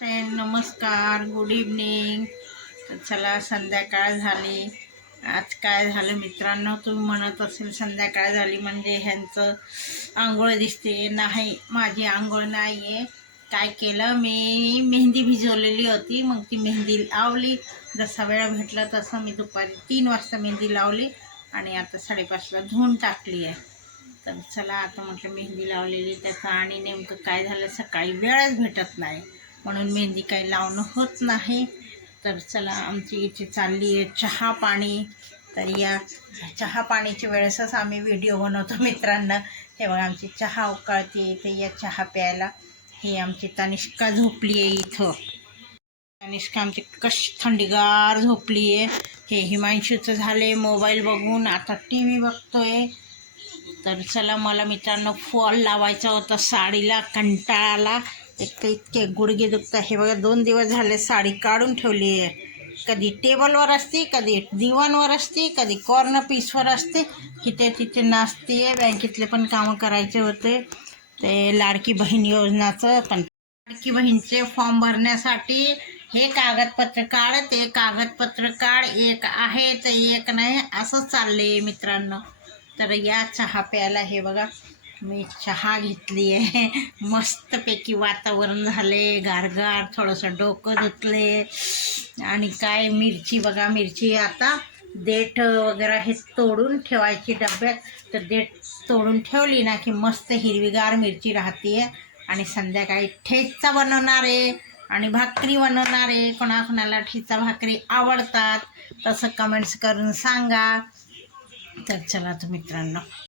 Friend नमस्कार good evening चला संध्याकाळ झाली. आज काय झालं मित्रांनो? तुम्ही म्हणत असेल संध्याकाळ झाली म्हणजे ह्यांचं आंघोळ दिसते. नाही माझी आंघोळ नाही आहे काय केलं? मी मेहंदी भिजवलेली होती. मग ती मेहंदी लावली. जसा वेळ भेटला तसं मी दुपारी तीन वाजता मेहंदी लावली आणि आता साडेपाचला धुवून टाकली आहे. तर चला आता म्हटलं मेहंदी लावलेली त्याचा आणि नेमकं काय झालं सकाळी वेळच भेटत नाही. म्हणून मेहंदी काही लावणं होत नाही. तर चला आमची इथे चालली आहे चहा पाणी. तर या चहा पाणीच्या वेळेसच आम्ही व्हिडिओ बनवतो मित्रांना. हे बघा आमची चहा उकळते इथे या चहा प्यायला. ही आमची तनिष्का झोपली आहे इथं. तनिष्का आमची कशी थंडीगार झोपली आहे हे हिमांशूचं झाले मोबाईल बघून. आता टी व्ही बघतोय. तर चला मला मित्रांनो फॉल लावायचा होता साडीला कंटाळाला. एक इतके गुडघे दुखतात हे बघा दोन दिवस झाले साडी काढून ठेवली आहे. कधी टेबलवर असते कधी दिवाणवर असते कधी कॉर्नर पीसवर असते. तिथे तिथे नाचते बँकेतले पण कामं करायचे होते. ते लाडकी बहीण योजनाचं पण लाडकी बहीणचे फॉर्म भरण्यासाठी हे कागदपत्र काढ ते कागदपत्र काढ. एक आहे तर एक नाही असं चालले मित्रांनो. तर या चहा प्यायला हे बघा. मी चहा घेतली आहे. मस्तपैकी वातावरण झाले गारगार थोडंसं डोकं धुतले आणि काय मिरची बघा मिरची आता देठ वगैरे हे तोडून ठेवायची डब्यात. तर देठ तोडून ठेवली ना की मस्त हिरवीगार मिरची राहते आणि संध्याकाळी ठेचा बनवणार आहे आणि भाकरी बनवणार आहे. कोणाकोणाला ठेचा भाकरी आवडतात तसं कमेंट्स करून सांगा. तर चला तर मित्रांनो.